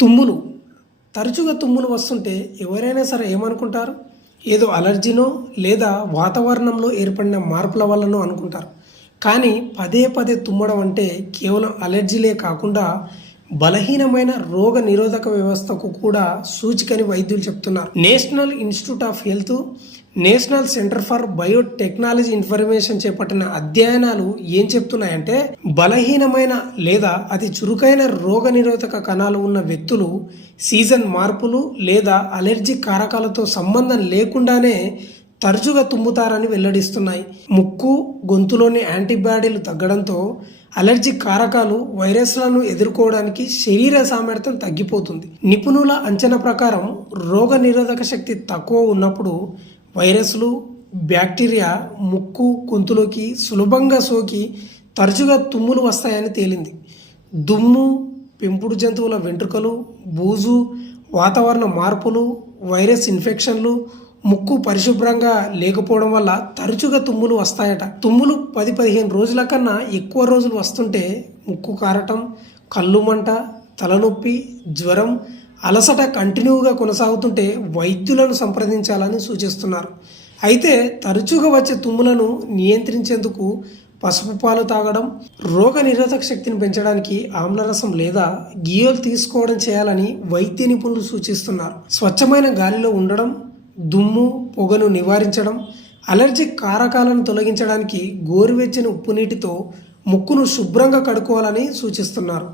తుమ్ములు తరచుగా తుమ్ములు వస్తుంటే ఎవరైనా సరే ఏమనుకుంటారు? ఏదో అలర్జీనో లేదా వాతావరణంలో ఏర్పడిన మార్పుల వల్లనో అనుకుంటారు. కానీ పదే పదే తుమ్మడం అంటే కేవలం అలర్జీలే కాకుండా బలహీనమైన రోగ నిరోధక వ్యవస్థకు కూడా సూచికని వైద్యులు చెప్తున్నారు. National institute of health, national centre for biotechnology information చేపట్టిన అధ్యయనాలు ఏం చెప్తున్నాయంటే, బలహీనమైన లేదా అతి చురుకైన రోగ నిరోధక కణాలు ఉన్న వ్యక్తులు సీజన్ మార్పులు లేదా అలర్జీ కారకాలతో సంబంధం లేకుండానే తరచుగా తుమ్ముతారని వెల్లడిస్తున్నాయి. ముక్కు, గొంతులోని యాంటీబాడీలు తగ్గడంతో అలర్జీ కారకాలు, వైరస్లను ఎదుర్కోవడానికి శరీర సామర్థ్యం తగ్గిపోతుంది. నిపుణుల అంచనా ప్రకారం రోగ నిరోధక శక్తి తక్కువ ఉన్నప్పుడు వైరస్లు, బ్యాక్టీరియా ముక్కు, గొంతులోకి సులభంగా సోకి తరచుగా తుమ్ములు వస్తాయని తేలింది. దుమ్ము, పెంపుడు జంతువుల వెంట్రుకలు, బూజు, వాతావరణ మార్పులు, వైరస్ ఇన్ఫెక్షన్లు, ముక్కు పరిశుభ్రంగా లేకపోవడం వల్ల తరచుగా తుమ్ములు వస్తాయట. తుమ్ములు 10-15 రోజుల కన్నా ఎక్కువ రోజులు వస్తుంటే ముక్కు కారటం, కళ్ళు మంట, తలనొప్పి, జ్వరం, అలసట కంటిన్యూగా కొనసాగుతుంటే వైద్యులను సంప్రదించాలని సూచిస్తున్నారు. అయితే తరచుగా వచ్చే తుమ్ములను నియంత్రించేందుకు పసుపు పాలు తాగడం, రోగ నిరోధక శక్తిని పెంచడానికి ఆమ్లరసం లేదా గియోల్ తీసుకోవడం చేయాలని వైద్య నిపుణులు సూచిస్తున్నారు. స్వచ్ఛమైన గాలిలో ఉండడం, దుమ్ము, పొగను నివారించడం, అలర్జిక్ కారకాలను తొలగించడానికి గోరువెచ్చని ఉప్పు నీటితో ముక్కును శుభ్రంగా కడుక్కోవాలని సూచిస్తున్నారు.